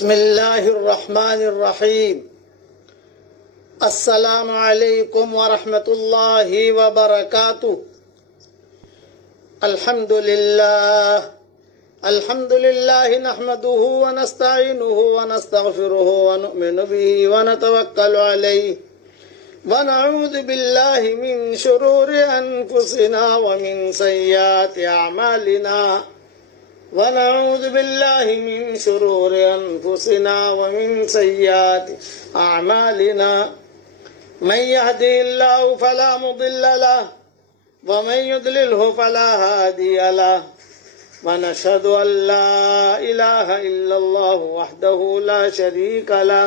بسم اللہ الرحمن الرحیم۔ السلام علیکم ورحمۃ اللہ وبرکاتہ۔ الحمد للہ نحمده ونستعینه ونستغفره ونؤمن به ونتوکل علیہ ونعوذ باللہ من شرور انفسنا ومن سیئات اعمالنا ونعوذ باللہ من شرور انفسنا ومن سیئات اعمالنا من يهده الله فلا مضل له ومن يضلله فلا هادي له ونشهد ان لا اله الا الله وحده لا شريك له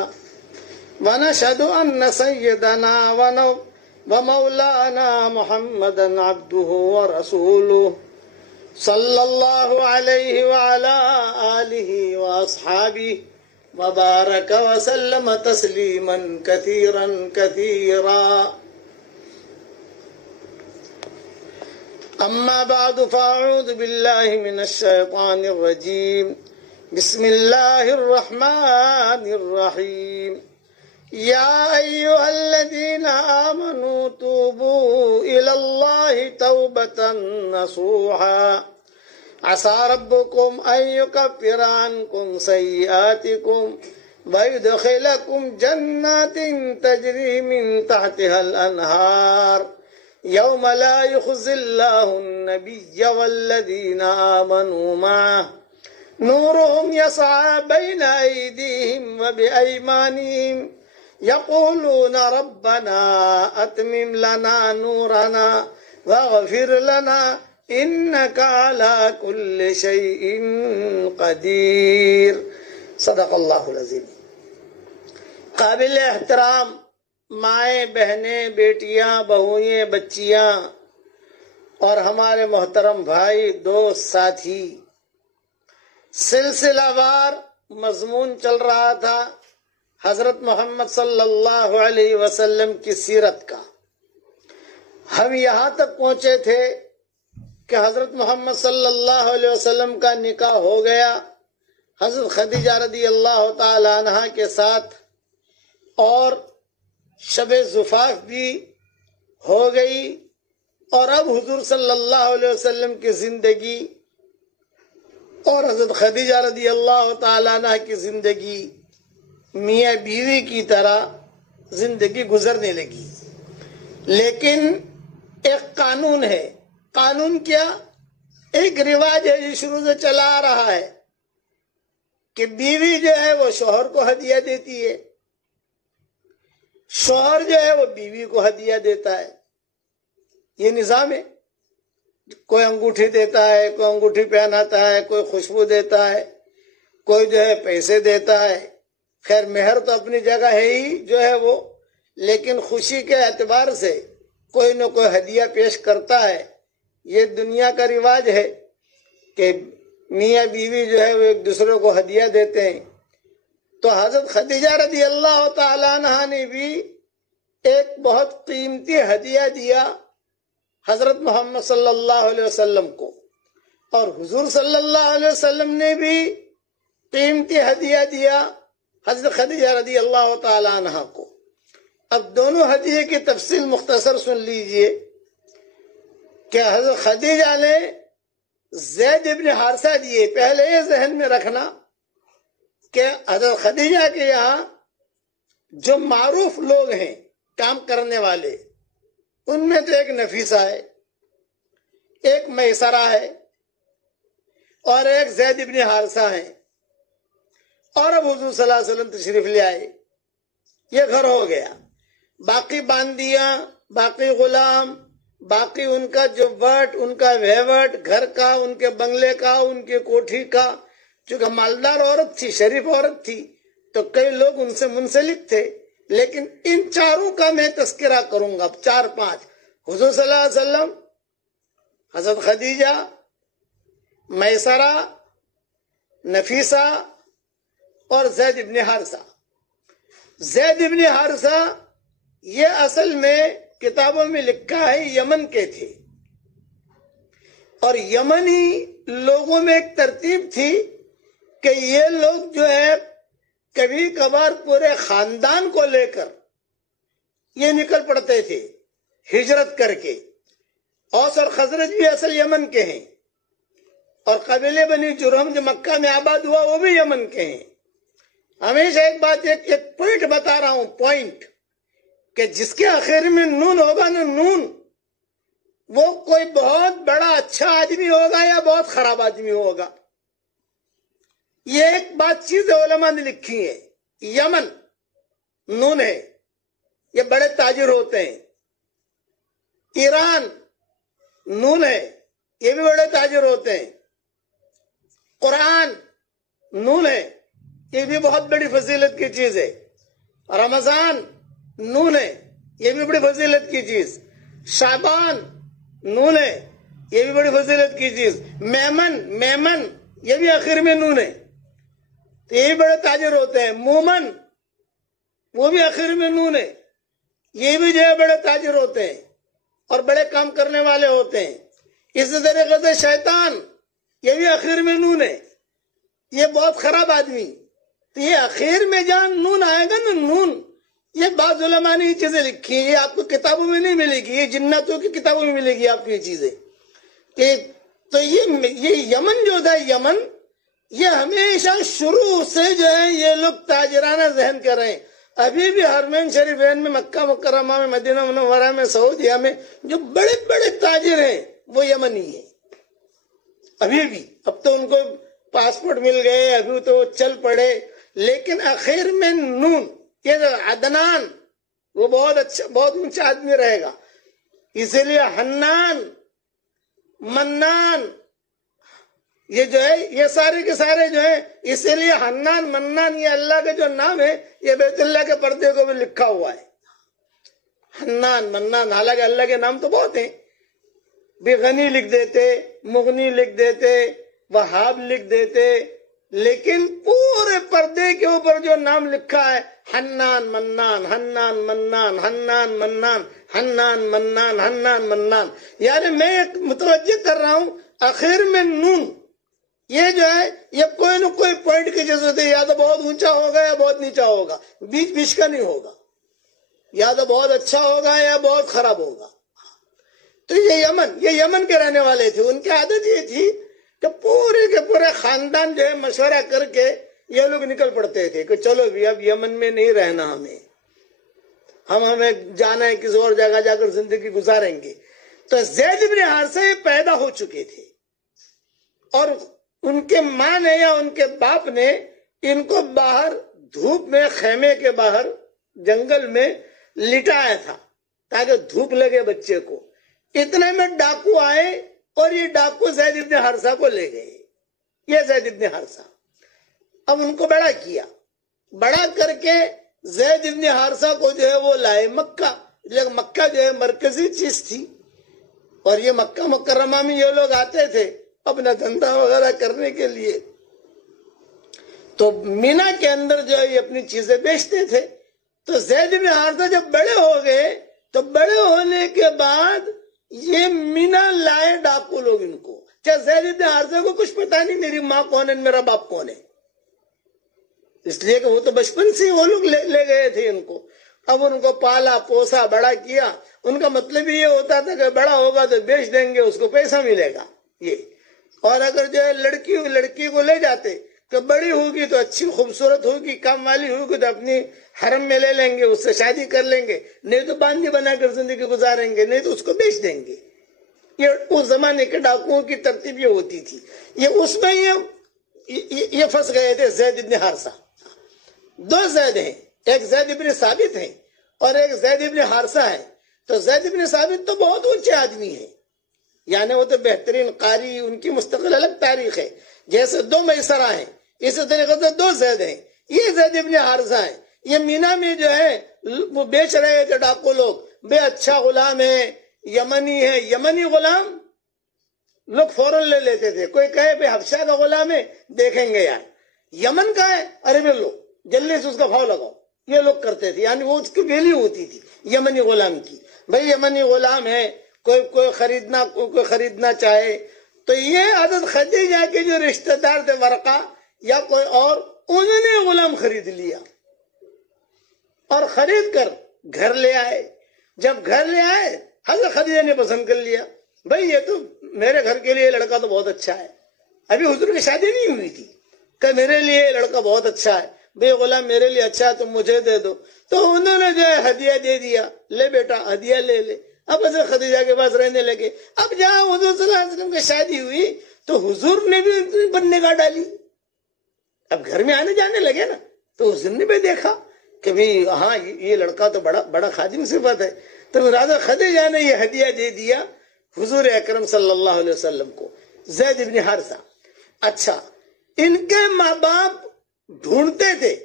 ونشهد ان سيدنا ومولانا محمدا عبده ورسوله صلی اللہ علیہ وعلا آلہ واصحابہ وبارک وسلم تسلیما کثیرا کثیرا۔ اما بعد فاعوذ باللہ من الشیطان الرجیم۔ بسم اللہ الرحمن الرحیم۔ یا ایہا الذین آمنوا توبوا الی اللہ توبۃ نصوحا عسى ربكم ان يكفر عنكم سيئاتكم ويدخلكم جنات تجري من تحتها الانهار يوم لا يخزي الله النبي والذين آمنوا معه نورهم يسعى بين أيديهم وبأيمانهم يقولون ربنا أتمم لنا نورنا واغفر لنا إنك على كل شيء قدير۔ صدق اللہ العظیم۔ قابل احترام مائیں، بہنیں، بیٹیاں، بہوئیں، بچیاں اور ہمارے محترم بھائی، دوست، ساتھی، سلسلہ وار مضمون چل رہا تھا حضرت محمد صلی اللہ علیہ وسلم کی سیرت کا۔ ہم یہاں تک پہنچے تھے کہ حضرت محمد صلی اللہ علیہ وسلم کا نکاح ہو گیا حضرت خدیجہ رضی اللہ تعالی عنہ کے ساتھ، اور شب زفاف بھی ہو گئی، اور اب حضور صلی اللہ علیہ وسلم کی زندگی اور حضرت خدیجہ رضی اللہ تعالی عنہ کی زندگی میاں بیوی کی طرح زندگی گزرنے لگی۔ لیکن ایک قانون ہے۔ قانون کیا؟ ایک رواج ہے جو شروع سے چلا آ رہا ہے کہ بیوی جو ہے وہ شوہر کو ہدیہ دیتی ہے، شوہر جو ہے وہ بیوی کو ہدیہ دیتا ہے۔ یہ نظام ہے۔ کوئی انگوٹھی دیتا ہے، کوئی انگوٹھی پہناتا ہے، کوئی خوشبو دیتا ہے، کوئی جو ہے پیسے دیتا ہے۔ خیر مہر تو اپنی جگہ ہے ہی جو ہے وہ، لیکن خوشی کے اعتبار سے کوئی نہ کوئی ہدیہ پیش کرتا ہے۔ یہ دنیا کا رواج ہے کہ میاں بیوی جو ہے وہ ایک دوسرے کو ہدیہ دیتے ہیں۔ تو حضرت خدیجہ رضی اللہ تعالی عنہ نے بھی ایک بہت قیمتی ہدیہ دیا حضرت محمد صلی اللہ علیہ وسلم کو، اور حضور صلی اللہ علیہ وسلم نے بھی قیمتی ہدیہ دیا حضرت خدیجہ رضی اللہ تعالی عنہ کو۔ اب دونوں ہدیے کی تفصیل مختصر سن لیجئے کہ حضرت خدیجہ نے زید ابن حارثہ دیے۔ پہلے یہ ذہن میں رکھنا کہ حضرت خدیجہ کے یہاں جو معروف لوگ ہیں کام کرنے والے، ان میں تو ایک نفیسہ ہے، ایک میسرہ ہے، اور ایک زید ابن حارثہ ہیں، اور اب حضور صلی اللہ علیہ وسلم تشریف لے آئے۔ یہ گھر ہو گیا۔ باقی باندیاں، باقی غلام، باقی ان کا جو وٹ، ان کا ویوٹ، گھر کا، ان کے بنگلے کا، ان کی کوٹھی کا، چونکہ مالدار عورت تھی، شریف عورت تھی، تو کئی لوگ ان سے منسلک تھے، لیکن ان چاروں کا میں تذکرہ کروں گا، 4-5۔ حضور صلی اللہ علیہ وسلم، حضرت خدیجہ، میسرہ، نفیسہ اور زید ابن حارثہ۔ زید ابن حارثہ یہ اصل میں کتابوں میں لکھا ہے یمن کے تھے، اور یمنی لوگوں میں ایک ترتیب تھی کہ یہ لوگ جو ہے کبھی کبھار پورے خاندان کو لے کر یہ نکل پڑتے تھے ہجرت کر کے. اوس اور خزرج بھی اصل یمن کے ہیں، اور قبیلے بنی جرہم جو مکہ میں آباد ہوا وہ بھی یمن کے ہیں. ہمیشہ ایک بات، ایک پوائنٹ بتا رہا ہوں، پوائنٹ، کہ جس کے آخر میں نون ہوگا نا، نون، وہ کوئی بہت بڑا اچھا آدمی ہوگا یا بہت خراب آدمی ہوگا. یہ ایک بات چیز علماء نے لکھی ہے. یمن نون ہے، یہ بڑے تاجر ہوتے ہیں. ایران نون ہے، یہ بھی بڑے تاجر ہوتے ہیں. قرآن نون ہے، یہ بھی بہت بڑی فضیلت کی چیز ہے. رمضان نون ہے، یہ بھی بڑی فضیلت کی چیز. شعبان نون ہے، یہ بھی بڑی فضیلت کی چیز. میمن یہ بھی آخر میں نون ہے، تو یہ بھی بڑے تاجر ہوتے ہیں. مومن وہ بھی آخر میں نون ہے، یہ بھی جو ہے بڑے تاجر ہوتے ہیں اور بڑے کام کرنے والے ہوتے ہیں. اسی طریقے سے شیطان یہ بھی آخر میں نون ہے، یہ بہت خراب آدمی. تو یہ آخر میں جہاں نون آئے گا نا، نون، یہ بعض علماء نے یہ چیزیں لکھی ہیں. یہ آپ کو کتابوں میں نہیں ملے گی، یہ جناتوں کی کتابوں میں ملے گی آپ کو یہ چیزیں. تو یہ یمن جو تھا، یمن، یہ ہمیشہ شروع سے جو ہے یہ لوگ تاجرانہ ذہن کر رہے ہیں. ابھی بھی حرمین شریفین میں، مکہ مکرمہ میں، مدینہ منورہ میں، سعودیہ میں جو بڑے بڑے تاجر ہیں وہ یمنی ہیں ابھی بھی. اب تو ان کو پاسپورٹ مل گئے، ابھی تو وہ چل پڑے. لیکن آخر میں نون، یہ عدنان، وہ بہت اچھا، بہت اونچا آدمی رہے گا. اسی لیے حنان، منان، یہ جو ہے یہ سارے کے سارے جو ہے، اسی لیے حنان منان یہ اللہ کے جو نام ہے، یہ بیت اللہ کے پردے کو بھی لکھا ہوا ہے. حنان منان، حالانکہ اللہ کے نام تو بہت ہیں. بھی غنی لکھ دیتے، مغنی لکھ دیتے، وہاب لکھ دیتے، لیکن پورے پردے کے اوپر جو نام لکھا ہے، حنان منان، حنان منان، حنان منان، حنان منان، حنان منان. یعنی میں ایک متوجہ کر رہا ہوں، آخر میں نون، یہ جو ہے یہ کوئی نہ کوئی پوائنٹ کی ضرورت ہے. یا تو بہت اونچا ہوگا یا بہت نیچا ہوگا، بیچ بیچ کا نہیں ہوگا. یا تو بہت اچھا ہوگا یا بہت خراب ہوگا. تو یہ یمن کے رہنے والے تھے. ان کی عادت یہ تھی کہ پورے کے پورے خاندان جو ہے مشورہ کر کے یہ لوگ نکل پڑتے تھے کہ چلو بھی اب یمن میں نہیں رہنا، ہمیں جانا ہے، کسی اور جگہ جا کر زندگی گزاریں گے. تو زید بن حارثہ یہ پیدا ہو چکے تھے، اور ان کے ماں نے یا ان کے باپ نے ان کو باہر دھوپ میں، خیمے کے باہر جنگل میں لٹایا تھا تاکہ دھوپ لگے بچے کو. اتنے میں ڈاکو آئے اور یہ ڈاکو زید بن حارثہ کو لے گئے. یہ زید بن حارثہ، اب ان کو بڑا کیا، بڑا کر کے زید بن حارثہ کو جو ہے وہ لائے مکہ. مکہ جو ہے مرکزی چیز تھی، اور یہ مکہ مکرمہ میں یہ لوگ آتے تھے اپنا دھندا وغیرہ کرنے کے لیے. تو مینا کے اندر جو ہے یہ اپنی چیزیں بیچتے تھے. تو زید بن حارثہ جب بڑے ہو گئے تو بڑے ہونے کے بعد یہ مینا لائے ڈاکو لوگ ان کو. کیا زید بن حارثہ کو کچھ پتا نہیں میری ماں کون ہے، میرا باپ کون ہے؟ اس لیے کہ وہ تو بچپن سے وہ لوگ لے گئے تھے ان کو. اب ان کو پالا پوسا بڑا کیا. ان کا مطلب یہ ہوتا تھا کہ بڑا ہوگا تو بیچ دیں گے، اس کو پیسہ ملے گا یہ. اور اگر جو ہے لڑکی کو لے جاتے کہ بڑی ہوگی تو اچھی خوبصورت ہوگی، کام والی ہوگی تو اپنی حرم میں لے لیں گے، اس سے شادی کر لیں گے، نہیں تو باندھی بنا کر زندگی گزاریں گے، نہیں تو اس کو بیچ دیں گے. یہ اس زمانے کے ڈاکوؤں کی ترتیب یہ ہوتی تھی. یہ اس میں یہ پھنس گئے تھے زید بن حارثہ. دو زید ہیں، ایک زید بن ثابت ہیں اور ایک زید بن حارثہ ہے. تو زید بن ثابت تو بہت اونچے آدمی ہیں، یعنی وہ تو بہترین قاری، ان کی مستقل الگ تاریخ ہے. جیسے دو میسرہ ہیں، اسی طریقے سے دو زید ہیں. یہ زید بن حارثہ ہیں. یہ مینا میں جو ہے وہ بیچ رہے تھے ڈاکو لوگ. بے اچھا غلام ہے، یمنی ہے. یمنی غلام لوگ فوراً لے لیتے تھے. کوئی کہے بھائی حبشہ کا غلام ہے، دیکھیں گے یار یمن کا ہے، ارے بے لو جلدی سے اس کا بھاؤ لگاؤ. یہ لوگ کرتے تھے، یعنی وہ اس کی ویلیو ہوتی تھی یمنی غلام کی. بھائی یمنی غلام ہے، کوئی خریدنا چاہے. تو یہ حضرت خدیجہ کے جو رشتہ دار تھے، ورقہ یا کوئی اور، انہوں نے غلام خرید لیا اور خرید کر گھر لے آئے. جب گھر لے آئے حضرت خدیجہ نے پسند کر لیا, بھائی یہ تو میرے گھر کے لیے لڑکا تو بہت اچھا ہے. ابھی حضور کی شادی نہیں ہوئی تھی کہ میرے لیے لڑکا بہت اچھا ہے, بھئی غلام میرے لیے اچھا ہے تم مجھے دے دو. تو انہوں نے جو ہے ہدیہ دے دیا, لے بیٹا ہدیہ لے لے. اب حضرت خدیجہ کے پاس رہنے لگے. اب جہاں حضور صلی اللہ علیہ وسلم کی شادی ہوئی تو حضور نے بھی بن نگاہ ڈالی. اب گھر میں آنے جانے لگے نا تو حضور نے بھی دیکھا کہ بھی ہاں یہ لڑکا تو بڑا خادم صفت ہے. تو حضرت خدیجہ نے یہ ہدیہ دے دیا حضور اکرم صلی اللہ علیہ وسلم کو, زید ابن حارثہ. اچھا, ان کے ماں باپ ڈھونڈتے تھے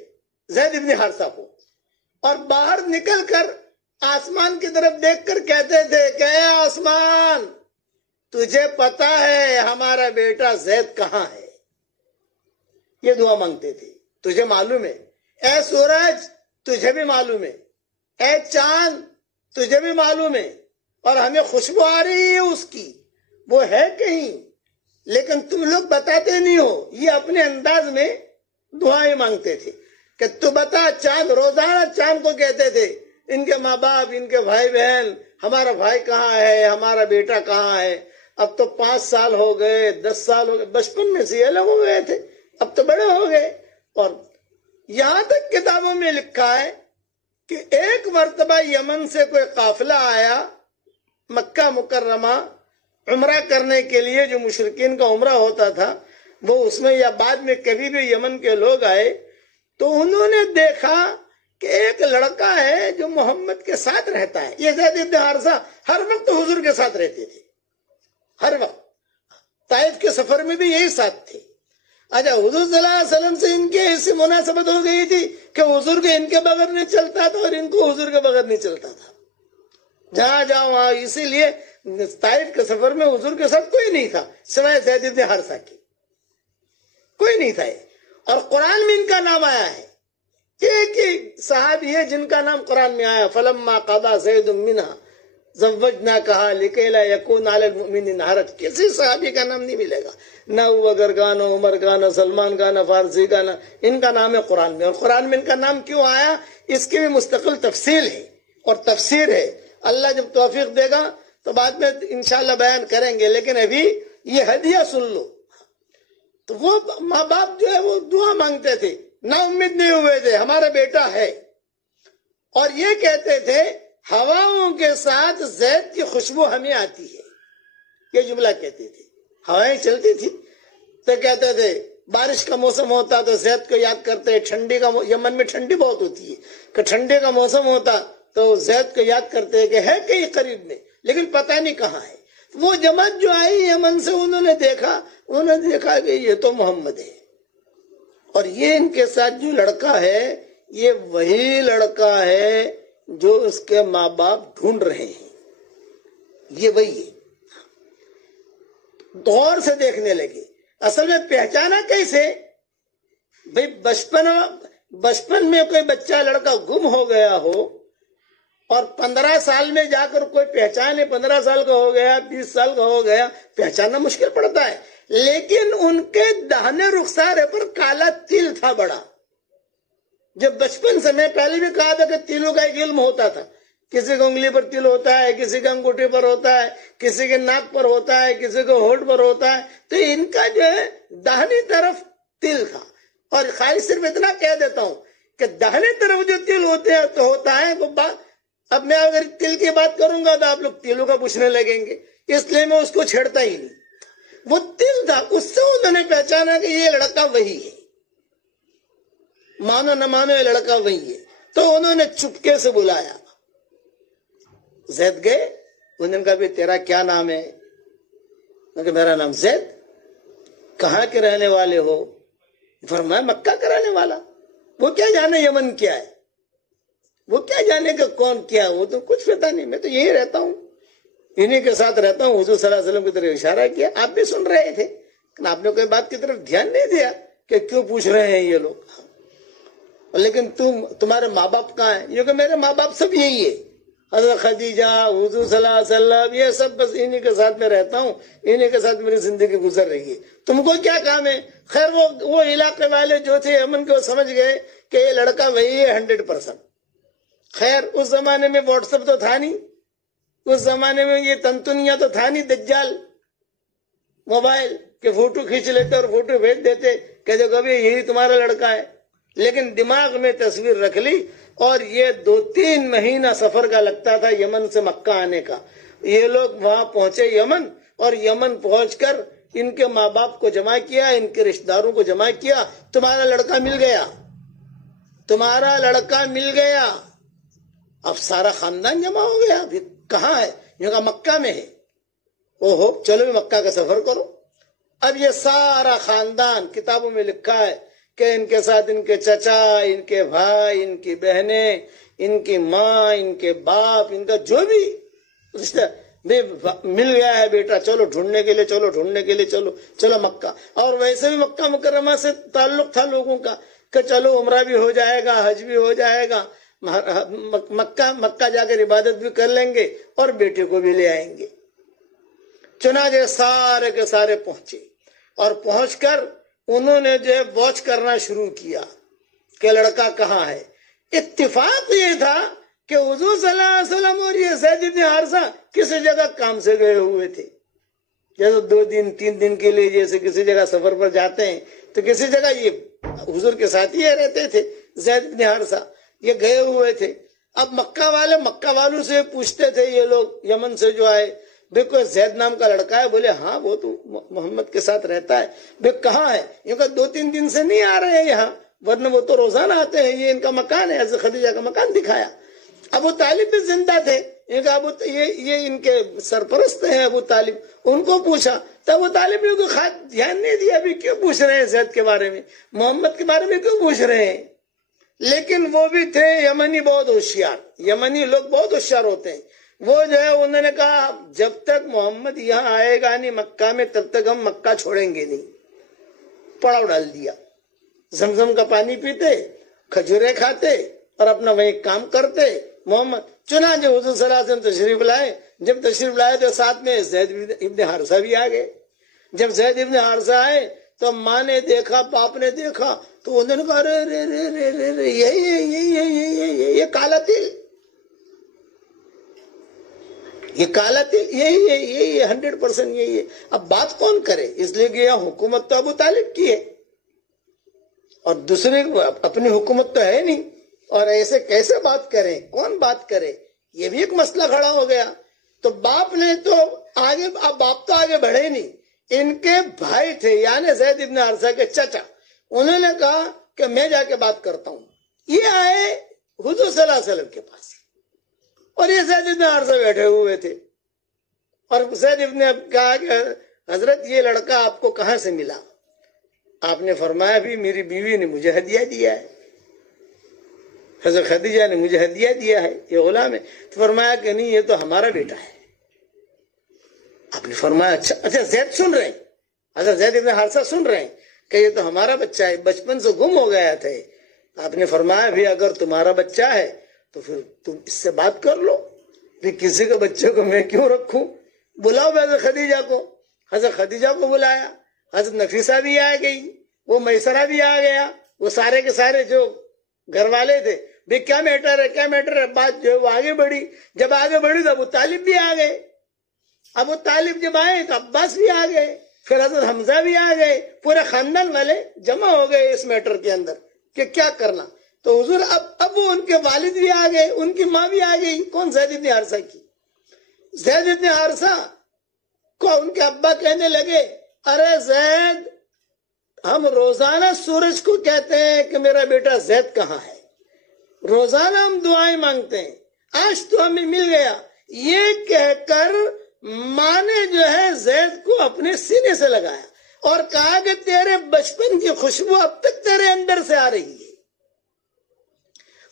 زید ابن حارثہ کو, اور باہر نکل کر آسمان کی طرف دیکھ کر کہتے تھے کہ اے آسمان, تجھے پتا ہے ہمارا بیٹا زید کہاں ہے. یہ دعا مانگتے تھے, تجھے معلوم ہے. اے سورج تجھے بھی معلوم ہے, اے چاند تجھے بھی معلوم ہے, اور ہمیں خوشبو آ رہی ہے اس کی, وہ ہے کہیں لیکن تم لوگ بتاتے نہیں ہو. یہ اپنے انداز میں دعائیں مانگتے تھے کہ تو بتا. چاند روزانہ چاند کو کہتے تھے ان کے ماں باپ, ان کے بھائی بہن, ہمارا بھائی کہاں ہے, ہمارا بیٹا کہاں ہے. اب تو 5 سال ہو گئے, 10 سال ہو گئے, بچپن میں سے یہ لوگ ہو گئے تھے, اب تو بڑے ہو گئے. اور یہاں تک کتابوں میں لکھا ہے کہ ایک مرتبہ یمن سے کوئی قافلہ آیا مکہ مکرمہ عمرہ کرنے کے لیے. جو مشرکین کا عمرہ ہوتا تھا وہ اس میں یا بعد میں کبھی بھی یمن کے لوگ آئے تو انہوں نے دیکھا کہ ایک لڑکا ہے جو محمد کے ساتھ رہتا ہے. یہ زید بن حارثہ ہر وقت حضور کے ساتھ رہتے تھے, ہر وقت. طائف کے سفر میں بھی یہی ساتھ تھے. اچھا, حضور صلی اللہ علیہ وسلم سے ان کی ایسی مناسبت ہو گئی تھی کہ حضور کے ان کے بغیر نہیں چلتا تھا اور ان کو حضور کے بغیر نہیں چلتا تھا. جہاں جاؤ وہاں. اسی لیے طائف کے سفر میں حضور کے ساتھ کوئی نہیں تھا سوائے زید بن حارثہ کی, کوئی نہیں تھا. اور قرآن میں ان کا نام آیا ہے. ایک ہی صحابی ہے جن کا نام قرآن میں آیا, فلما قضا زید منہا زوجناکہا لکی لا یکون علی المؤمنین حرج. کسی صحابی کا نام نہیں ملے گا, نہ ابو بکر کا, نہ عمر کا, نہ سلمان کا, نہ فارسی کا, نہ ان کا نام ہے قرآن میں. اور قرآن میں ان کا نام کیوں آیا اس کی بھی مستقل تفصیل ہے اور تفسیر ہے. اللہ جب توفیق دے گا تو بعد میں انشاءاللہ بیان کریں گے, لیکن ابھی یہ ہدیہ سن لو. تو وہ ماں باپ جو ہے وہ دعا مانگتے تھے, نا امید نہیں ہوئے تھے ہمارا بیٹا ہے, اور یہ کہتے تھے ہواؤں کے ساتھ زید کی خوشبو ہمیں آتی ہے. یہ جملہ کہتے تھے. ہوائیں چلتی تھی تو کہتے تھے, بارش کا موسم ہوتا تو زید کو یاد کرتے. ٹھنڈی کا, یمن میں ٹھنڈی بہت ہوتی ہے, کہ ٹھنڈے کا موسم ہوتا تو زید کو یاد کرتے کہ ہے کہیں قریب میں لیکن پتہ نہیں کہاں ہے. وہ جماعت جو آئی یمن سے انہوں نے دیکھا کہ یہ تو محمد ہے, اور یہ ان کے ساتھ جو لڑکا ہے یہ وہی لڑکا ہے جو اس کے ماں باپ ڈھونڈ رہے ہیں, یہ وہی ہے. غور سے دیکھنے لگے. اصل میں پہچانا کیسے بھئی, بچپن میں کوئی بچہ لڑکا گم ہو گیا ہو اور 15 سال میں جا کر کوئی پہچانے, 15 سال کا ہو گیا, 20 سال کا ہو گیا, پہچاننا مشکل پڑتا ہے. لیکن ان کے داہنے رخسارے پر کالا تل تھا بڑا. جب بچپن سے, میں پہلے بھی کہا تھا کہ تلوں کا ایک علم ہوتا تھا. کسی کو انگلی پر تل ہوتا ہے, کسی کا انگوٹھی پر ہوتا ہے, کسی کے ناک پر ہوتا ہے, کسی کو ہونٹ پر ہوتا ہے. تو ان کا جو ہے داہنی طرف تل تھا. اور خالی صرف اتنا کہہ دیتا ہوں کہ داہنی طرف جو تل ہوتے ہیں تو ہوتا ہے وہ بات. اب میں اگر تل کی بات کروں گا تو آپ لوگ تلوں کا پوچھنے لگیں گے, اس لیے میں اس کو چھیڑتا ہی نہیں. وہ تل تھا, اس سے انہوں نے پہچانا کہ یہ لڑکا وہی ہے, مانو نہ مانو یہ لڑکا وہی ہے. تو انہوں نے چپکے سے بلایا. زید گئے, انہوں نے کہا بھی تیرا کیا نام ہے؟ میں کہ میرا نام زید. کہاں کے رہنے والے ہو؟ فرمایا مکہ کا رہنے والا. وہ کیا جانے یمن کیا ہے, وہ کیا جانے کہ کون کیا, وہ تو کچھ پتا نہیں, میں تو یہی رہتا ہوں, انہی کے ساتھ رہتا ہوں. حضور صلی اللہ علیہ وسلم کی طرف اشارہ کیا, آپ بھی سن رہے تھے, آپ نے کوئی بات کی طرف دھیان نہیں دیا کہ کیوں پوچھ رہے ہیں یہ لوگ. لیکن تمہارے ماں باپ کہاں ہیں؟ یہ کہ میرے ماں باپ سب یہی ہے. حضرت خدیجہ، حضور صلی اللہ علیہ وسلم، یہ سب بس انہی کے ساتھ میں رہتا ہوں، انہی کے ساتھ میری زندگی گزر رہی ہے، تم کو کیا کام ہے؟ خیر وہ علاقے والے جو تھے یمن کے، وہ سمجھ گئے کہ یہ لڑکا وہی ہے 100%۔ خیر اس زمانے میں واٹس ایپ تو تھا نہیں، اس زمانے میں یہ تنتنیاں تو تھا نہیں، دجال موبائل کے فوٹو کھینچ لیتے اور فوٹو بھیج دیتے کہ دیکھو ابھی یہی تمہارا لڑکا ہے، لیکن دماغ میں تصویر رکھ لی۔ اور یہ 2-3 مہینہ سفر کا لگتا تھا یمن سے مکہ آنے کا۔ یہ لوگ وہاں پہنچے یمن، اور یمن پہنچ کر ان کے ماں باپ کو جمع کیا، ان کے رشتہ داروں کو جمع کیا، تمہارا لڑکا مل گیا، تمہارا لڑکا مل گیا۔ اب سارا خاندان جمع ہو گیا، ابھی کہاں ہے؟ یہ کہا مکہ میں ہے۔ اوہو، چلو مکہ کا سفر کرو۔ اب یہ سارا خاندان، کتابوں میں لکھا ہے کہ ان کے ساتھ ان کے چچا، ان کے بھائی، ان کی بہنیں، ان کی ماں، ان کے باپ، ان کا جو بھی رشتہ مل گیا ہے، بیٹا چلو ڈھونڈنے کے لیے، چلو ڈھونڈنے کے لیے، چلو مکہ۔ اور ویسے بھی مکہ مکرمہ سے تعلق تھا لوگوں کا کہ چلو عمرہ بھی ہو جائے گا، حج بھی ہو جائے گا، مکہ جا کر عبادت بھی کر لیں گے اور بیٹے کو بھی لے آئیں گے۔ چنانچہ سارے کے سارے پہنچے، اور پہنچ کر انہوں نے جو ہے واچ کرنا شروع کیا کہ لڑکا کہاں ہے۔ اتفاق یہ تھا کہ حضور صلی اللہ علیہ وسلم اور یہ زید بن حارثہ کسی جگہ کام سے گئے ہوئے تھے، جیسے 2 دن 3 دن کے لیے جیسے کسی جگہ سفر پر جاتے ہیں تو کسی جگہ یہ حضور کے ساتھ ہی رہتے تھے، زید بن حارثہ یہ گئے ہوئے تھے۔ اب مکہ والوں سے پوچھتے تھے یہ لوگ یمن سے جو آئے، دیکھو زید نام کا لڑکا ہے؟ بولے ہاں وہ تو محمد کے ساتھ رہتا ہے۔ بے کہاں ہے؟ یہ کہا 2-3 دن سے نہیں آ رہے ہیں یہاں، ورنہ وہ تو روزانہ آتے ہیں، یہ ان کا مکان ہے۔ حضرت خدیجہ کا مکان دکھایا۔ ابو طالب بھی زندہ تھے، یہ کہا یہ ان کے سرپرست ہیں ابو طالب، ان کو پوچھا تو ابو طالب نے کوئی دھیان نہیں دیا، ابھی کیوں پوچھ رہے ہیں زید کے بارے میں، محمد کے بارے میں کیوں پوچھ رہے ہیں؟ لیکن وہ بھی تھے یمنی بہت ہوشیار، یمنی لوگ بہت ہوشیار ہوتے ہیں۔ وہ جو ہے انہوں نے کہا جب تک محمد یہاں آئے گا نہیں مکہ میں، تب تک ہم مکہ چھوڑیں گے نہیں۔ پڑاؤ ڈال دیا، زمزم کا پانی پیتے، کھجورے کھاتے اور اپنا وہیں کام کرتے۔ محمد چنانچہ حضور صلی اللہ علیہ وسلم تشریف لائے، جب تشریف لائے تو ساتھ میں زید ابن حارثہ بھی آ گئے۔ جب زید ابن حارثہ آئے تو ماں نے دیکھا، باپ نے دیکھا، تو انہوں نے کہا رے یہ کالا تل، یہ کالا تل یہی 100% یہی ہے۔ اب بات کون کرے؟ اس لیے کہ یہ حکومت تو ابو طالب کی ہے اور دوسرے اپنی حکومت تو ہے نہیں، اور ایسے کیسے بات کریں، کون بات کرے؟ یہ بھی ایک مسئلہ کھڑا ہو گیا۔ تو باپ نے تو آگے، اب باپ تو آگے بڑھے نہیں، ان کے بھائی تھے یعنی زید ابن حارثہ کے چچا، انہوں نے کہا کہ میں جا کے بات کرتا ہوں۔ یہ آئے حضور صلی اللہ علیہ وسلم کے پاس، اور یہ زید ابن حارثہ بیٹھے ہوئے تھے، اور زید ابن کہا کہ حضرت یہ لڑکا آپ کو کہاں سے ملا؟ آپ نے فرمایا بھی میری بیوی نے مجھے ہدیہ دیا ہے، حضرت خدیجہ نے مجھے ہدیہ دیا ہے، یہ غلام ہے۔ تو فرمایا کہ نہیں یہ تو ہمارا بیٹا ہے۔ آپ نے فرمایا اچھا زید سن رہے ہیں، حضرت زید ابن حارثہ سن رہے ہیں کہ یہ تو ہمارا بچہ ہے، بچپن سے گم ہو گیا تھے۔ آپ نے فرمایا بھی اگر تمہارا بچہ ہے تو پھر تم اس سے بات کر لو، پھر کسی کے بچے کو میں کیوں رکھوں؟ بلاؤ حضرت خدیجہ کو۔ حضرت خدیجہ کو بلایا، حضرت نفیسہ بھی آ گئی، وہ میسرہ بھی آ گیا، وہ سارے کے سارے جو گھر والے تھے۔ بھی کیا میٹر ہے، کیا میٹر ہے؟ بات جو ہے وہ آگے بڑھی۔ جب آگے بڑھی تو ابو طالب بھی آ گئے۔ ابو طالب جب آئے تو عباس بھی آ گئے، پھر حضرت حمزہ بھی آ گئے، پورے خاندان والے جمع ہو گئے اس میٹر کے اندر کہ کیا کرنا۔ تو حضور اب وہ ان کے والد بھی آ گئے، ان کی ماں بھی آ گئی۔ کون؟ زید ابن حارثہ کی۔ زید ابن حارثہ کو ان کے ابا کہنے لگے ارے زید، ہم روزانہ سورج کو کہتے ہیں کہ میرا بیٹا زید کہاں ہے، روزانہ ہم دعائیں مانگتے ہیں، آج تو ہمیں مل گیا۔ یہ کہہ کر ماں نے جو ہے زید کو اپنے سینے سے لگایا اور کہا کہ تیرے بچپن کی خوشبو اب تک تیرے اندر سے آ رہی ہے۔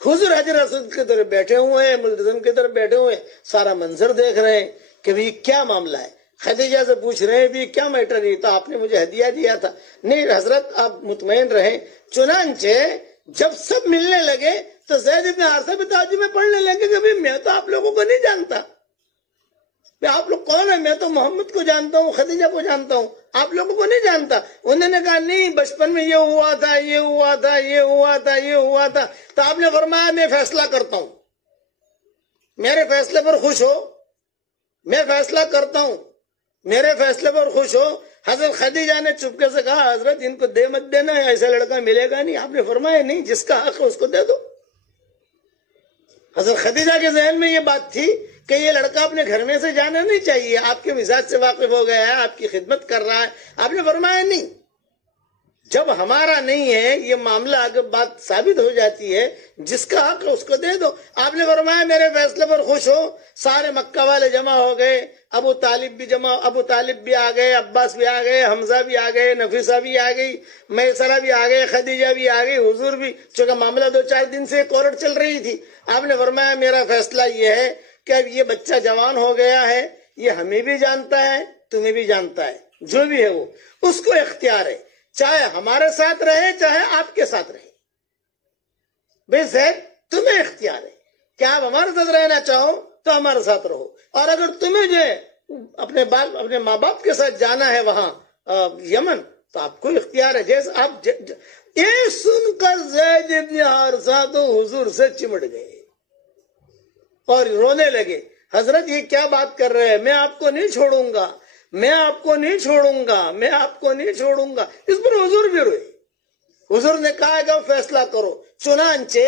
حضور حجر اسود کی طرف بیٹھے ہوئے ہیں، ملتزم کی طرف بیٹھے ہوئے ہیں، سارا منظر دیکھ رہے ہیں کہ بھی کیا معاملہ ہے۔ خدیجہ سے پوچھ رہے ہیں بھی کیا میٹر ہے؟ تو آپ نے مجھے ہدیہ دیا تھا۔ نہیں حضرت آپ مطمئن رہیں۔ چنانچہ جب سب ملنے لگے تو زید ابن حارثہ بھی تعجب میں پڑھنے لگے کہ میں تو آپ لوگوں کو نہیں جانتا، آپ لوگ کون ہیں؟ میں تو محمد کو جانتا ہوں، خدیجہ کو جانتا ہوں، آپ لوگوں کو نہیں جانتا۔ انہوں نے کہا نہیں، بچپن میں یہ ہوا تھا، یہ ہوا تھا، یہ ہوا تھا، یہ ہوا تھا۔ تو آپ نے فرمایا میں فیصلہ کرتا ہوں، میرے فیصلے پر خوش ہو، میں فیصلہ کرتا ہوں، میرے فیصلے پر خوش ہو۔ حضرت خدیجہ نے چپکے سے کہا حضرت ان کو دے مت دینا، ایسا لڑکا ملے گا نہیں۔ آپ نے فرمایا نہیں، جس کا حق ہے اس کو دے دو۔ حضرت خدیجہ کے ذہن میں یہ بات تھی کہ یہ لڑکا اپنے گھر میں سے جانا نہیں چاہیے، آپ کے مزاج سے واقف ہو گیا ہے، آپ کی خدمت کر رہا ہے۔ آپ نے فرمایا نہیں، جب ہمارا نہیں ہے یہ معاملہ، اگر بات ثابت ہو جاتی ہے، جس کا حق ہے اس کو دے دو۔ آپ نے فرمایا میرے فیصلے پر خوش ہو۔ سارے مکہ والے جمع ہو گئے، ابو طالب بھی آ گئے، عباس بھی آ گئے، حمزہ بھی آ گئے، نفیسہ بھی آ گئی، میسرہ بھی آ گئے، خدیجہ بھی آ گئی، حضور بھی، چونکہ معاملہ 2-4 دن سے کورٹ چل رہی تھی۔ آپ نے فرمایا میرا فیصلہ یہ ہے کہ اب یہ بچہ جوان ہو گیا ہے، یہ ہمیں بھی جانتا ہے، تمہیں بھی جانتا ہے، جو بھی ہے وہ اس کو اختیار ہے، چاہے ہمارے ساتھ رہے چاہے آپ کے ساتھ رہے۔ بے زید تمہیں اختیار ہے کہ آپ ہمارے ساتھ رہنا چاہو تو ہمارے ساتھ رہو، اور اگر تمہیں جو اپنے ماں باپ کے ساتھ جانا ہے وہاں یمن تو آپ کو اختیار ہے۔ جیسے آپ یہ سن کر زید ابن حارثہ تو حضور سے چمٹ گئے اور رونے لگے۔ حضرت یہ کیا بات کر رہے ہیں؟ میں آپ کو نہیں چھوڑوں گا، میں آپ کو نہیں چھوڑوں گا، میں آپ کو نہیں چھوڑوں گا۔ اس پر حضور بھی روئے۔ حضور نے کہا کہ فیصلہ کرو۔ چنانچہ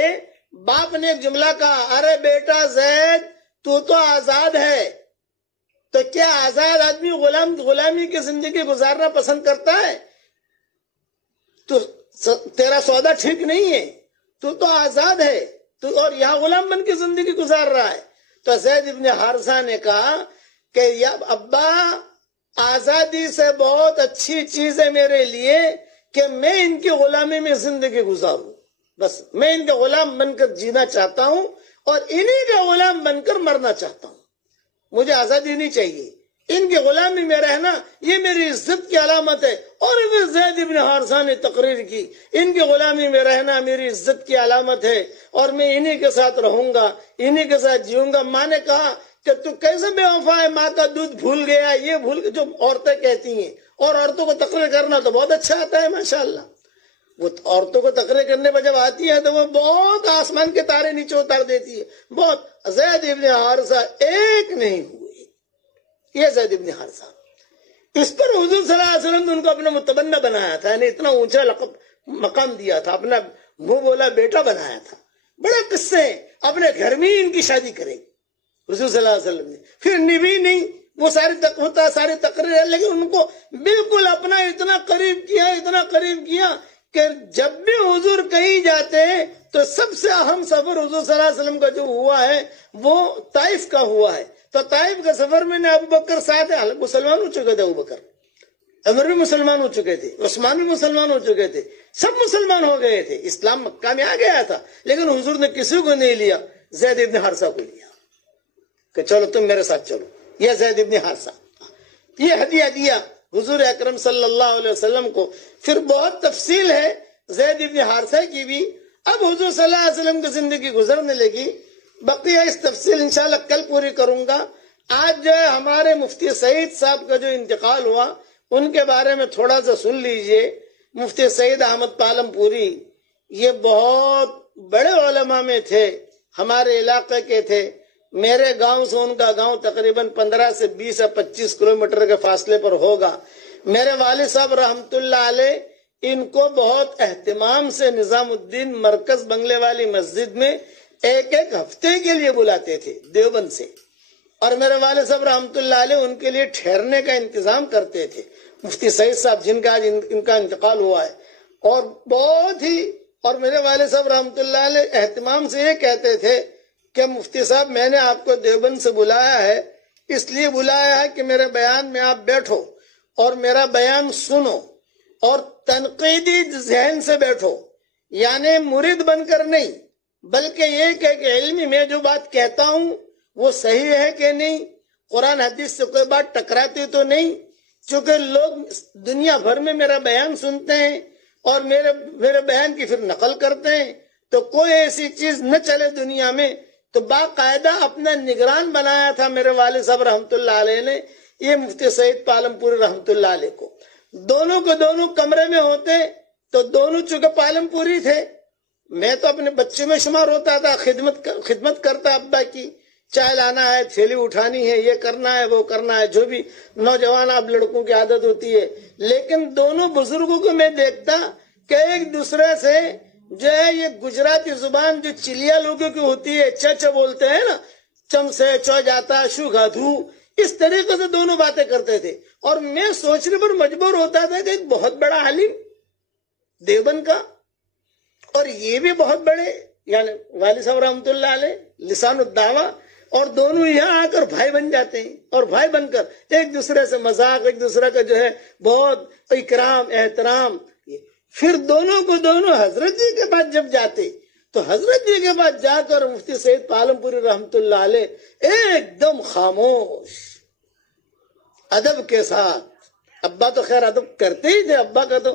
باپ نے ایک جملہ کہا، ارے بیٹا زید تو آزاد ہے، تو کیا آزاد آدمی غلامی کی زندگی گزارنا پسند کرتا ہے؟ تو تیرا سودا ٹھیک نہیں ہے، تو آزاد ہے، تو اور یہاں غلام بن کے زندگی گزار رہا ہے۔ تو زید ابن حارثہ نے کہا کہ یا ابا، آزادی سے بہت اچھی چیز ہے میرے لیے کہ میں ان کی غلامی میں زندگی گزاروں، بس میں ان کے غلام بن کر جینا چاہتا ہوں اور انہی کے غلام بن کر مرنا چاہتا ہوں، مجھے آزادی نہیں چاہیے۔ ان کی غلامی میں رہنا یہ میری عزت کی علامت ہے۔ اور پھر زید ابن حارثہ نے تقریر کی، ان کی غلامی میں رہنا میری عزت کی علامت ہے اور میں انہی کے ساتھ رہوں گا، انہی کے ساتھ جیوں گا۔ ماں نے کہا کہ تو کیسے بے وفا ہے، ماں کا دودھ بھول گیا، یہ بھول جو عورتیں کہتی ہیں، اور عورتوں کو تقریر کرنا تو بہت اچھا آتا ہے ماشاءاللہ۔ وہ عورتوں کو تقریر کرنے پر جب آتی ہے تو وہ بہت آسمان کے تارے نیچے اتار دیتی ہے، بہت۔ زید ابن حارثہ ایک نہیں ہوئے، یہ زید ابن حارثہ۔ اس پر حضور صلی اللہ علیہ وسلم نے ان کو اپنا متبنہ بنایا تھا، یعنی اتنا اونچا لقب مقام دیا تھا، اپنا منہ بولا بیٹا بنایا تھا۔ بڑے قصے ہیں، اپنے گھر میں ہی ان کی شادی کرے حضور صلی اللہ علیہ وسلم نے۔ پھر نبی نہیں، وہ ساری تقریر ہے، لیکن ان کو بالکل اپنا اتنا قریب کیا کہ جب بھی حضور کہیں جاتے ہیں تو سب سے اہم سفر حضور صلی اللہ علیہ وسلم کا جو ہوا ہے وہ طائف کا ہوا ہے۔ تو طائف کے سفر میں نے ابو بکر ساتھ مسلمان ہو چکے تھے، ابو بکر عمر بھی مسلمان ہو چکے تھے، عثمان بھی مسلمان ہو چکے تھے، سب مسلمان ہو گئے تھے، اسلام مکہ میں آ گیا تھا، لیکن حضور نے کسی کو نہیں لیا، زید ابن حارثہ کو لیا کہ چلو تم میرے ساتھ چلو۔ یہ زید ابن حارثہ، یہ ہدیہ دیا حضور اکرم صلی اللہ علیہ وسلم کو۔ پھر بہت تفصیل ہے زید ابن حارثہ کی بھی۔ اب حضور صلی اللہ علیہ وسلم کی زندگی گزرنے لگی، بقیہ اس تفصیل انشاءاللہ کل پوری کروں گا۔ آج جو ہے ہمارے مفتی سعید صاحب کا جو انتقال ہوا ان کے بارے میں تھوڑا سا سن لیجئے۔ مفتی سعید احمد پالم پوری یہ بہت بڑے علماء میں تھے، ہمارے علاقے کے تھے۔ میرے گاؤں سے ان کا گاؤں تقریباً 15 سے 20 یا 25 کلومیٹر کے فاصلے پر ہوگا۔ میرے والد صاحب رحمت اللہ علیہ ان کو بہت اہتمام سے نظام الدین مرکز بنگلے والی مسجد میں ایک ہفتے کے لیے بلاتے تھے دیوبند سے، اور میرے والد صاحب رحمت اللہ علیہ ان کے لیے ٹھہرنے کا انتظام کرتے تھے۔ مفتی سعید صاحب جن کا آج ان کا انتقال ہوا ہے، اور بہت ہی، اور میرے والد صاحب رحمت اللہ علیہ اہتمام سے یہ کہتے تھے کہ مفتی صاحب میں نے آپ کو دیوبند سے بلایا ہے، اس لیے بلایا ہے کہ میرے بیان میں آپ بیٹھو اور میرا بیان سنو اور تنقیدی ذہن سے بیٹھو، یعنی مرید بن کر نہیں، بلکہ یہ کہ علمی میں جو بات کہتا ہوں وہ صحیح ہے کہ نہیں، قرآن حدیث سے کوئی بات ٹکراتی تو نہیں، چونکہ لوگ دنیا بھر میں میرا بیان سنتے ہیں اور میرے بیان کی پھر نقل کرتے ہیں، تو کوئی ایسی چیز نہ چلے دنیا میں، تو باقاعدہ اپنا نگران بنایا تھا میرے والد صاحب رحمت اللہ علیہ نے، یہ مفتی سعید پالم پوری رحمت اللہ علیہ کو۔ دونوں کو دونوں کمرے میں ہوتے تو دونوں چونکہ پالم پوری تھے، میں تو اپنے بچے میں شمار ہوتا تھا، خدمت کرتا ابا کی، چائے لانا ہے، تھیلی اٹھانی ہے، یہ کرنا ہے، وہ کرنا ہے، جو بھی نوجوان اب لڑکوں کی عادت ہوتی ہے۔ لیکن دونوں بزرگوں کو میں دیکھتا کہ ایک دوسرے سے جو ہے یہ گجراتی زبان جو چلیا لوگوں کی ہوتی ہے، چچ بولتے ہیں نا، چم سے چو جاتا شو گادھو، اس طریقے سے دونوں باتیں کرتے تھے۔ اور میں سوچنے پر مجبور ہوتا تھا کہ ایک بہت بڑا عالم دیوبند کا، اور یہ بھی بہت بڑے یعنی والد صاحب رحمت اللہ علیہ لسان الدعوہ، اور دونوں یہاں آ کر بھائی بن جاتے ہیں، اور بھائی بن کر ایک دوسرے سے مذاق، ایک دوسرے کا جو ہے بہت اکرام احترام۔ پھر دونوں کو دونوں حضرت جی کے پاس جب جاتے تو حضرت جی کے پاس جا کر مفتی سعید پالم پوری رحمت اللہ علیہ ایک دم خاموش ادب کے ساتھ، ابا تو خیر ادب کرتے ہی تھے، ابا کا تو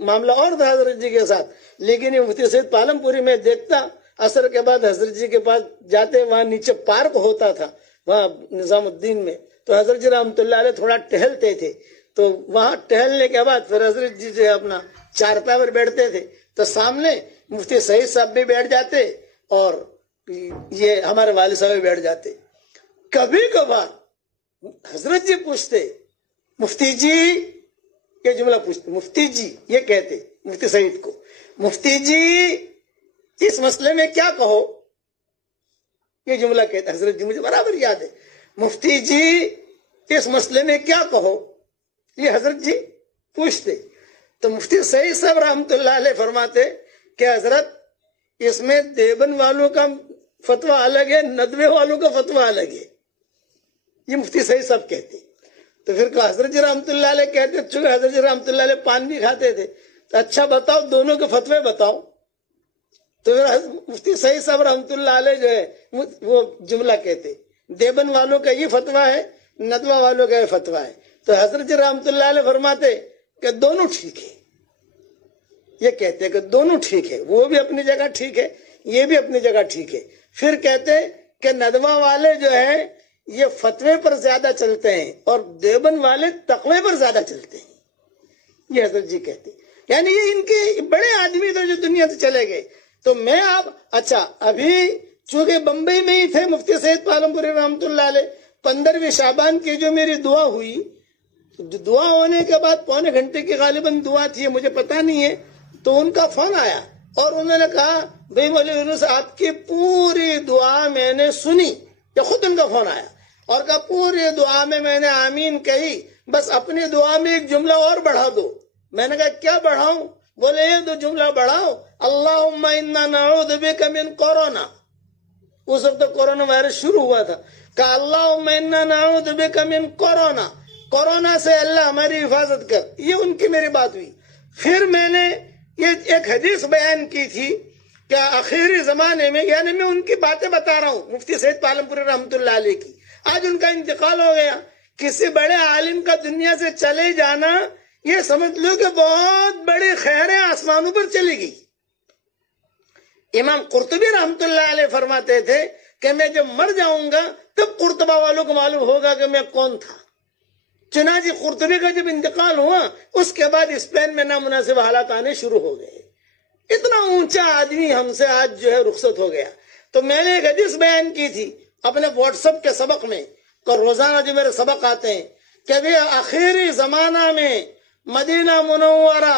معاملہ اور تھا حضرت جی کے ساتھ، لیکن یہ مفتی سعید پالم پوری میں دیکھتا عصر کے بعد حضرت جی کے پاس جاتے، وہاں نیچے پارک ہوتا تھا وہاں نظام الدین میں، تو حضرت جی رحمت اللہ علیہ تھوڑا ٹہلتے تھے، تو وہاں ٹہلنے کے بعد پھر حضرت جی جو ہے اپنا چارپائی پر بیٹھتے تھے، تو سامنے مفتی سعید صاحب بھی بیٹھ جاتے اور یہ ہمارے والد صاحب بھی بیٹھ جاتے۔ کبھی کبھار حضرت جی پوچھتے مفتی جی، یہ جملہ پوچھتے مفتی جی، یہ کہتے مفتی سعید کو، مفتی جی اس مسئلے میں کیا کہو، یہ جملہ کہتے حضرت جی، مجھے برابر یاد ہے، مفتی جی اس مسئلے میں کیا کہو، یہ حضرت جی پوچھتے، تو مفتی سعید صاحب رحمت اللہ علیہ فرماتے کہ حضرت اس میں دیوبند والوں کا فتویٰ الگ ہے، ندوے والوں کا فتویٰ الگ ہے، یہ مفتی سعید صاحب کہتے۔ تو پھر حضرت جی رحمت اللہ علیہ کہتے، چونکہ حضرت جی رحمت اللہ علیہ پان بھی کھاتے تھے، تو اچھا بتاؤ دونوں کے فتوے بتاؤ۔ تو پھر مفتی سعید صاحب رحمت اللہ علیہ جو ہے وہ جملہ کہتے، دیوبند والوں کا یہ فتویٰ ہے، ندوہ والوں کا یہ فتویٰ ہے۔ تو حضرت جی رحمت اللہ علیہ فرماتے کہ دونوں ٹھیک ہے، یہ کہتے کہ دونوں ٹھیک ہے، وہ بھی اپنی جگہ ٹھیک ہے، یہ بھی اپنی جگہ ٹھیک ہے۔ پھر کہتے کہ ندوہ والے جو ہے یہ فتوے پر زیادہ چلتے ہیں اور دیوبند والے تقوی پر زیادہ چلتے ہیں، یہ حضرت جی کہتے۔ یعنی یہ ان کے بڑے آدمی تھے جو دنیا سے چلے گئے۔ تو میں آپ اچھا ابھی چونکہ بمبئی میں ہی تھے مفتی سعید پالم پوری رحمت اللہ علیہ، 15ویں شعبان کی جو میری دعا ہوئی، دعا ہونے کے بعد پونے گھنٹے کی غالباً دعا تھی، مجھے پتہ نہیں ہے، تو ان کا فون آیا اور انہوں نے کہا بھائی مولوی یونس آپ کی پوری دعا میں نے سنی، یا خود ان کا فون آیا اور کہا پوری دعا میں نے آمین کہی، بس اپنی دعا میں ایک جملہ اور بڑھا دو۔ میں نے کہا کیا بڑھاؤں؟ بولے یہ دو جملہ بڑھاؤ، اللہم انا نعوذ بک من کورونا، اس وقت کورونا وائرس شروع ہوا تھا، کہا اللہم انا نعوذ بک من کورونا، کورونا سے اللہ ہماری حفاظت کر، یہ ان کی میری بات ہوئی۔ پھر میں نے یہ ایک حدیث بیان کی تھی کہ آخری زمانے میں، یعنی میں ان کی باتیں بتا رہا ہوں مفتی سعید پالم پوری رحمت اللہ علیہ کی، آج ان کا انتقال ہو گیا، کسی بڑے عالم کا دنیا سے چلے جانا یہ سمجھ لو کہ بہت بڑی خیریں آسمانوں پر چلی گئی۔ امام قرطبی رحمت اللہ علیہ فرماتے تھے کہ میں جب مر جاؤں گا تب قرطبہ والوں کو معلوم ہوگا کہ میں کون تھا۔ چنانچہ قرطبی کا جب انتقال ہوا اس کے بعد اسپین میں نامناسب حالات آنے شروع ہو گئے، اتنا اونچا آدمی ہم سے آج جو ہے رخصت ہو گیا۔ تو میں نے ایک حدیث بیان کی تھی اپنے واٹس ایپ کے سبق میں، اور روزانہ جو میرے سبق آتے ہیں، کہ بھی آخری زمانہ میں مدینہ منورہ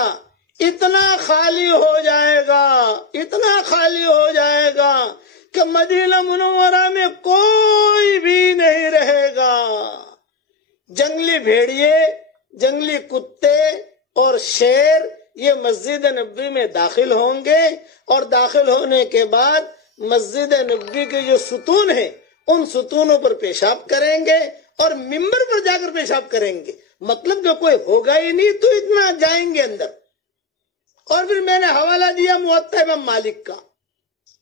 اتنا خالی ہو جائے گا، اتنا خالی ہو جائے گا کہ مدینہ منورہ میں کوئی بھی نہیں رہے گا، جنگلی بھیڑیے، جنگلی کتے اور شیر یہ مسجد نبوی میں داخل ہوں گے، اور داخل ہونے کے بعد مسجد نبوی کے جو ستون ہیں ان ستونوں پر پیشاب کریں گے اور ممبر پر جا کر پیشاب کریں گے، مطلب کہ کوئی ہوگا ہی نہیں تو اتنا جائیں گے اندر۔ اور پھر میں نے حوالہ دیا موطا امام مالک کا،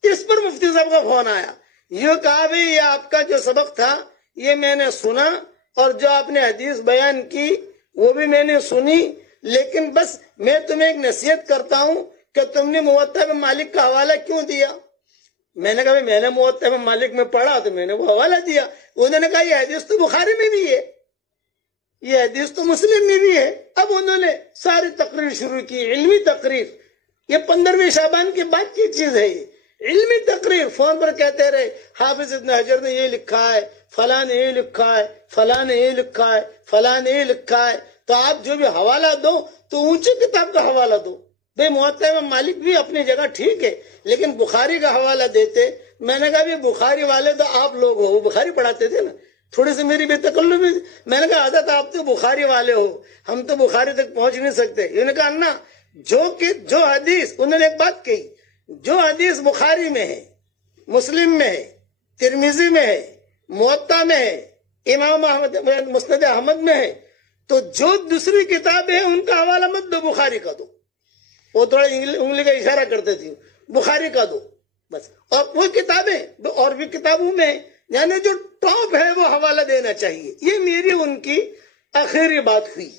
اس پر مفتی صاحب کا فون آیا، یہ کہا بھی یہ آپ کا جو سبق تھا یہ میں نے سنا، اور جو آپ نے حدیث بیان کی وہ بھی میں نے سنی، لیکن بس میں تمہیں ایک نصیحت کرتا ہوں کہ تم نے موطا میں مالک کا حوالہ کیوں دیا؟ میں نے کہا میں نے موطا میں مالک میں پڑھا تو میں نے وہ حوالہ دیا۔ انہوں نے کہا یہ حدیث تو بخاری میں بھی ہے، یہ حدیث تو مسلم میں بھی ہے۔ اب انہوں نے ساری تقریر شروع کی، علمی تقریر۔ یہ 15ویں شعبان کے بعد کی چیز ہے، یہ علمی تقریر۔ فون پر کہتے رہے حافظ ابن حجر نے یہ لکھا ہے، فلاں نے یہ لکھا ہے، فلاں نے یہ لکھا ہے، فلاں نے یہ لکھا ہے۔ تو آپ جو بھی حوالہ دو تو اونچی کتاب کا حوالہ دو۔ بھئی موطا میں مالک بھی اپنی جگہ ٹھیک ہے، لیکن بخاری کا حوالہ دیتے۔ میں نے کہا بھی بخاری والے تو آپ لوگ ہو، وہ بخاری پڑھاتے تھے نا، تھوڑی سی میری بے تکلفی۔ میں نے کہا حضرت آپ تو بخاری والے ہو، ہم تو بخاری تک پہنچ نہیں سکتے۔ انہوں نے کہا نا جو حدیث، انہوں نے ایک بات کہی، جو حدیث بخاری میں ہے، مسلم میں ہے، ترمذی میں ہے، موطا میں ہے، امام احمد مسند احمد میں ہے، تو جو دوسری کتابیں ہیں ان کا حوالہ مت دو، بخاری کا دو۔ وہ تھوڑا انگلی کا اشارہ کرتے تھے، بخاری کا دو بس۔ اور وہ کتابیں اور بھی کتابوں میں یعنی جو ٹاپ ہے وہ حوالہ دینا چاہیے۔ یہ میری ان کی آخری بات ہوئی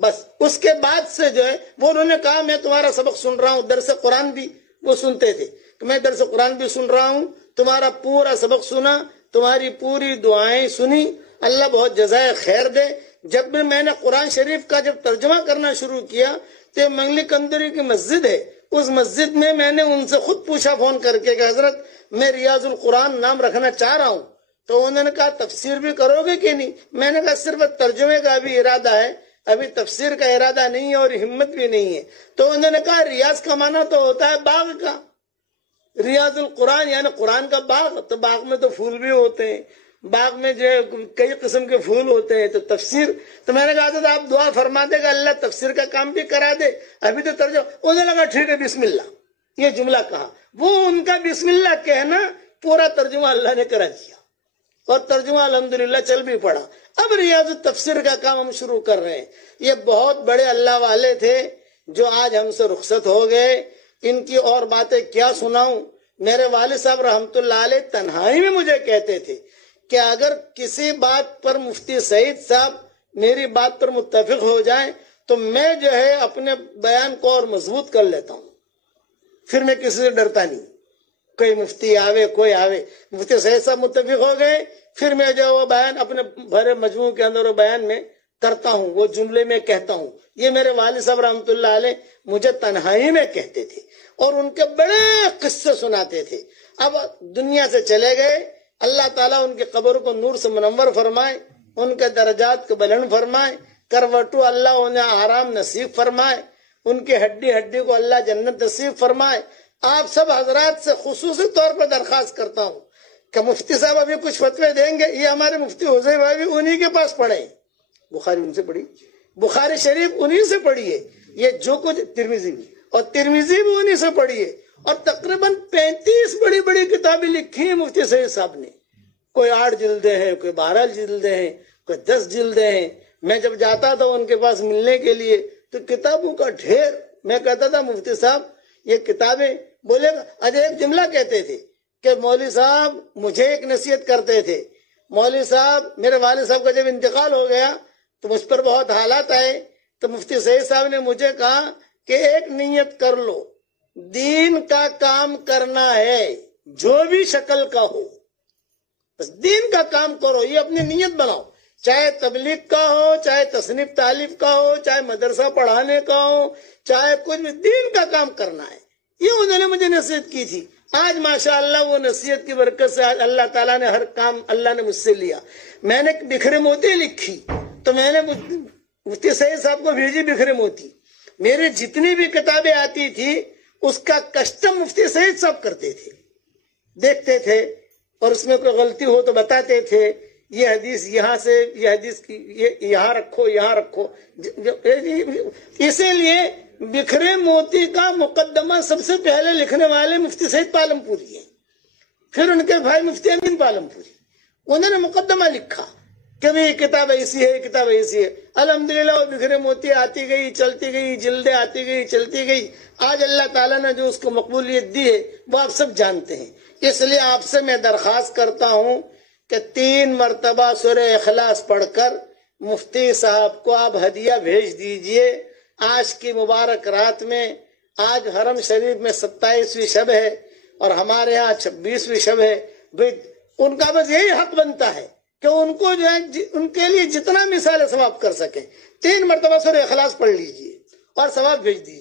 بس۔ اس کے بعد سے جو ہے وہ انہوں نے کہا میں تمہارا سبق سن رہا ہوں، درس قرآن بھی وہ سنتے تھے کہ میں درس قرآن بھی سن رہا ہوں، تمہارا پورا سبق سنا، تمہاری پوری دعائیں سنی، اللہ بہت جزائے خیر دے۔ جب بھی میں نے قرآن شریف کا جب ترجمہ کرنا شروع کیا تو منگلی کندری کی مسجد ہے، اس مسجد میں نے ان سے خود پوچھا فون کر کے کہ حضرت میں ریاض القرآن نام رکھنا چاہ رہا ہوں، تو انہوں نے کہا تفسیر بھی کرو گے کہ نہیں؟ میں نے کہا صرف ترجمے کا بھی ارادہ ہے، ابھی تفسیر کا ارادہ نہیں ہے اور ہمت بھی نہیں ہے۔ تو انہوں نے کہا ریاض کا معنی تو ہوتا ہے باغ کا، ریاض القرآن یعنی قرآن کا باغ، تو باغ میں تو پھول بھی ہوتے ہیں، باغ میں جو کئی قسم کے پھول ہوتے ہیں، تو تفسیر۔ تو میں نے کہا تھا آپ دعا فرما دے گا اللہ تفسیر کا کام بھی کرا دے، ابھی تو ترجمہ۔ انہوں نے کہا ٹھیک ہے بسم اللہ، یہ جملہ کہا، وہ ان کا بسم اللہ کہنا پورا ترجمہ اللہ نے کرا دیا، اور ترجمہ الحمدللہ چل بھی پڑا۔ اب ریاض التفسیر کا کام ہم شروع کر رہے ہیں۔ یہ بہت بڑے اللہ والے تھے جو آج ہم سے رخصت ہو گئے، ان کی اور باتیں کیا سناؤں۔ میرے والد صاحب رحمت اللہ علیہ تنہائی میں مجھے کہتے تھے کہ اگر کسی بات پر مفتی سعید صاحب میری بات پر متفق ہو جائیں تو میں جو ہے اپنے بیان کو اور مضبوط کر لیتا ہوں، پھر میں کسی سے ڈرتا نہیں، کوئی مفتی آوے کوئی آوے۔ مفتی سعید صاحب متفق ہو گئے، پھر میں جو وہ بیان اپنے بھرے مجموع کے اندر وہ بیان میں کرتا ہوں، وہ جملے میں کہتا ہوں۔ یہ میرے والد صاحب رحمت اللہ علیہ مجھے تنہائی میں کہتے تھے اور ان کے بڑے قصے سناتے تھے۔ اب دنیا سے چلے گئے، اللہ تعالیٰ ان کی قبر کو نور سے منور فرمائے، ان کے درجات کو بلند فرمائے، کروٹو اللہ انہیں آرام نصیب فرمائے، ان کی ہڈی ہڈی کو اللہ جنت نصیب فرمائے۔ آپ سب حضرات سے خصوصی طور پر درخواست کرتا ہوں کہ مفتی صاحب ابھی کچھ فتوے دیں گے، یہ ہمارے مفتی حسین بھائی بھی انہی کے پاس پڑھے، بخاری ان سے پڑھی، بخاری شریف انہی سے پڑھی ہے، یہ جو کچھ ترمذی بھی، اور ترمذی بھی انہی سے پڑھی ہے، اور تقریباً 35 بڑی بڑی کتابیں لکھی ہیں مفتی سعید صاحب نے، کوئی 8 جلدیں ہیں، کوئی 12 جلدیں ہیں، کوئی 10 جلدیں ہیں۔ میں جب جاتا تھا ان کے پاس ملنے کے لیے تو کتابوں کا ڈھیر، میں کہتا تھا مفتی صاحب یہ کتابیں، بولے ایک جملہ کہتے تھے کہ مولوی صاحب مجھے ایک نصیحت کرتے تھے، مولوی صاحب میرے والد صاحب کا جب انتقال ہو گیا تو مجھ پر بہت حالات آئے، تو مفتی سعید صاحب نے مجھے کہا کہ ایک نیت کر لو، دین کا کام کرنا ہے جو بھی شکل کا ہو، بس دین کا کام کرو، یہ اپنی نیت بناؤ، چاہے تبلیغ کا ہو، چاہے تصنیف تالیف کا ہو، چاہے مدرسہ پڑھانے کا ہو، چاہے کچھ بھی، دین کا کام کرنا ہے۔ یہ انہوں نے مجھے نصیحت کی تھی۔ آج ماشاءاللہ وہ نصیحت کی برکت سے آج اللہ تعالیٰ نے ہر کام اللہ نے مجھ سے لیا۔ میں نے بکھرے موتی لکھی تو میں نے مفتی سعید صاحب کو بھیجی بکھرے موتی، میرے جتنی بھی کتابیں آتی تھی اس کا کسٹم مفتی سعید صاحب کرتے تھے، دیکھتے تھے اور اس میں کوئی غلطی ہو تو بتاتے تھے، یہ حدیث یہاں سے، یہ حدیث کی یہ یہاں رکھو، یہاں رکھو۔ اسی لیے بکھرے موتی کا مقدمہ سب سے پہلے لکھنے والے مفتی سعید پالم پوری ہیں، پھر ان کے بھائی مفتی امین پالم پوری، انہوں نے مقدمہ لکھا کہ یہ کتاب ایسی ہے، یہ کتاب ایسی ہے۔ الحمدللہ وہ بکھرے موتی آتی گئی، چلتی گئی، جلدیں آتی گئی، چلتی گئی۔ آج اللہ تعالیٰ نے جو اس کو مقبولیت دی ہے وہ آپ سب جانتے ہیں۔ اس لیے آپ سے میں درخواست کرتا ہوں کہ 3 مرتبہ سورہ اخلاص پڑھ کر مفتی صاحب کو آپ ہدیہ بھیج دیجئے۔ آج کی مبارک رات میں آج حرم شریف میں 27ویں شب ہے اور ہمارے ہاں 26ویں شب ہے، ان کا بس یہی حق بنتا ہے کہ ان کو جو ہے ان کے لیے جتنا مثال ثواب کر سکیں 3 مرتبہ سورہ اخلاص پڑھ لیجئے اور ثواب بھیج دیجیے۔